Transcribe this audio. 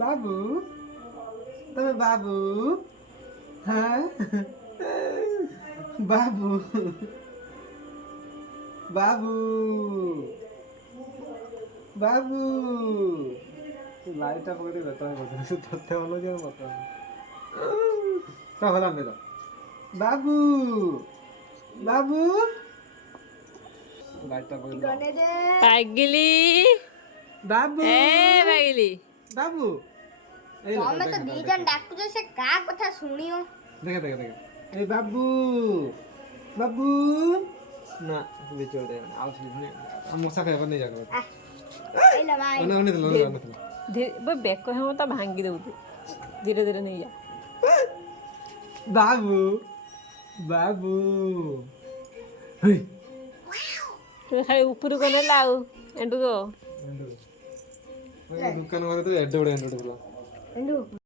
বাবু তবে বাবু হ্যাঁ বাবু বাবু বাবু লাইটটা পকেটে ব্যথা হয়ে গেছে ধরতে হলো যে মতো তা হলাম না বাবু বাবু লাইটটা পকেটে পাগলি বাবু এ পাগলি বাবু এই ତମେ ତ ଦି ଜଣ ଡାକୁଛ ସେ କାହା କଥା ଶୁଣିବ দেখে দেখে দেখে এই বাবু বাবু না বিচড়ে আও শুনে মশা খাইবার নেই যাবে ଏଇଲା ଭାଇ অনে অনে দিল অনে দিল ବେକ ହେମ ତା ଭାଙ୍ଗି ଦଉଛୁ ଧୀରେ ଧୀରେ ନେଇଯା ବାବୁ ବାବୁ ହେଇ ତୁ ଖାଲି ଉପରକୁ ନେଲା ଆଉ ଏଣ୍ଡୁକ ଦୋକାନ ଘରେ ତ ଏଡେ ବଡ ଏଣ୍ଡୁ